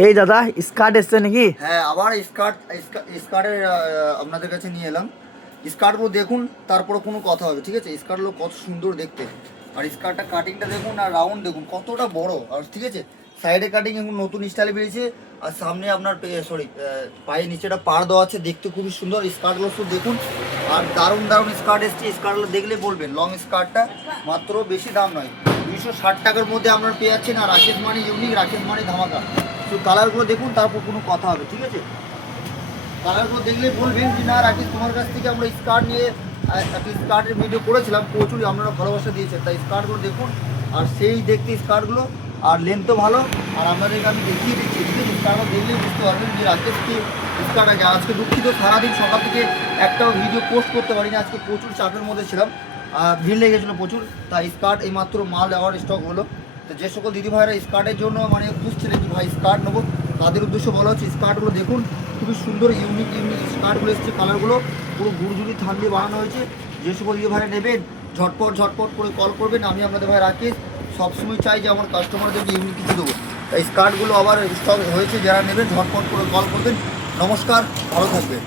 এই দাদা স্কার্ট এসছে নাকি? হ্যাঁ, আবার স্কার্টের আপনাদের কাছে নিয়ে এলাম। স্কার্টগুলো দেখুন, তারপরে কোনো কথা হবে, ঠিক আছে? স্কার্টগুলো কত সুন্দর দেখতে, আর স্কার্টটা কাটিংটা দেখুন, আর রাউন্ড দেখুন কতটা বড়, আর ঠিক আছে সাইডে কাটিং এখন নতুন স্টাইলে বেরিয়েছে, আর সামনে আপনার পায়ে নিচেটা পাড় দেওয়া আছে, দেখতে খুবই সুন্দর। স্কার্টগুলো শুধু দেখুন, আর দারুণ দারুণ স্কার্ট এসছে। স্কার্টগুলো দেখলে বলবেন লং স্কার্টটা মাত্র বেশি দাম নয়, 260 টাকার মধ্যে আপনার পেয়ে যাচ্ছেন। আর রাকেশ মানি ইউনিক, রাকেশ মানি ধামাকা। তো কালারগুলো দেখুন, তারপর কোনো কথা হবে, ঠিক আছে? কালারগুলো দেখলে বলবেন যে না রাকেশ, তোমার কাছ থেকে আমরা স্কার্ট নিয়ে একটা স্কার্টের ভিডিও করেছিলাম, প্রচুর আপনারা ভালোবাসা দিয়েছেন, তাই স্কার্টগুলো দেখুন। আর সেই দেখতে স্কার্টগুলো, আর লেন্থও ভালো, আর আপনাদেরকে আমি দেখিয়ে দিচ্ছি, ঠিক আছে? স্কার্টগুলো দেখলেই বুঝতে পারবেন যে রাকেশ কি স্কার্ট আছে। আজকে দুঃখিত, সারাদিন সকাল থেকে একটাও ভিডিও পোস্ট করতে পারিনি, আজকে প্রচুর চাপের মধ্যে ছিলাম, ভিড় লেগেছিলো প্রচুর। তাই স্কার্ট এইমাত্র মাল আবার স্টক হলো। তো যে সকল দিদিভাইরা স্কার্টের জন্য মানে খুঁজছিলেন যে ভাই স্কার্ট নেবো, তাদের উদ্দেশ্য বলা হচ্ছে স্কার্টগুলো দেখুন, খুবই সুন্দর ইউনিক ইউনিক স্কার্টগুলো এসছে। কালারগুলো পুরো গুড়জুড়ি থান দিয়ে বানানো হয়েছে। যে সকল দিদিভাইরা নেবেন ঝটপট ঝটপট করে কল করবেন। আমি আপনাদের ভাই রাকেশ সবসময় চাই যে আমার কাস্টমারদেরকে ইউনিক কিছু দেবো, তাই স্কার্টগুলো আবার স্টক হয়েছে, যারা নেবেন ঝটপট করে কল করবেন। নমস্কার, ভালো থাকবেন।